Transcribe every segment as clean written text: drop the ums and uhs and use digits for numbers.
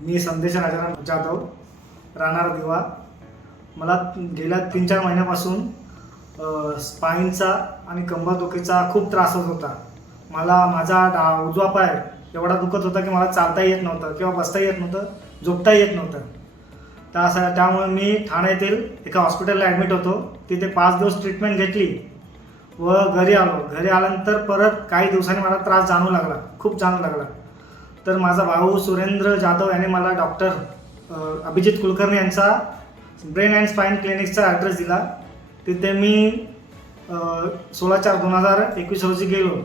मी संदेश राजाराम जाधव, राहणार दिवा. मला गेल्या 3-4 महिन्यापासून स्पाईनचा आणि कंबरदुखीचा खूप त्रास होत होता. मला माझा उजवा पाय एवढा दुखत होता की मला चालता येत नव्हतं किंवा बसता येत नव्हतं, झोपता येत नव्हतं. त्यामुळे मी ठाणे येथील एका हॉस्पिटलला ॲडमिट होतो. तिथे 5 दिवस ट्रीटमेंट घेतली व घरी आलो. घरी आल्यानंतर परत काही दिवसांनी मला त्रास जाणवू लागला, खूप जाणवू लागला. तर माझा भाऊ सुरेंद्र जाधव याने मला डॉक्टर अभिजित कुलकर्णी यांचा ब्रेन अँड स्पाईन क्लिनिकचा ॲड्रेस दिला. तिथे मी 16/4/2021 रोजी गेलो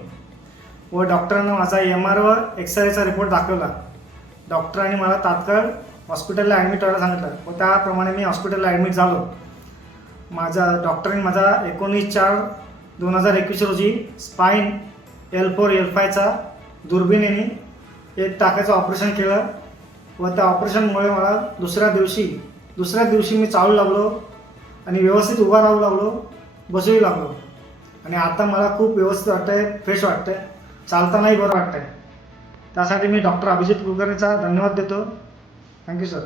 व डॉक्टरांना माझा MR व एक्सरेचा रिपोर्ट दाखवला. डॉक्टरांनी मला तात्काळ हॉस्पिटलला ॲडमिट व्हायला सांगितलं व त्याप्रमाणे मी हॉस्पिटलला ॲडमिट झालो. डॉक्टरांनी माझा 19/4/2021 रोजी स्पाईन L4 L5चा दुर्बिणीने एक टाकायचं ऑपरेशन केलं व त्या ऑपरेशनमुळे मला दुसऱ्या दिवशी मी चालू लागलो आणि व्यवस्थित उभा राहू लागलो, बसूही लागलो आणि आता मला खूप व्यवस्थित वाटतं आहे, फ्रेश वाटतं आहे, चालतानाही बरं वाटतं आहे. त्यासाठी मी डॉक्टर अभिजित कुलकर्णीचा धन्यवाद देतो. Thank you sir.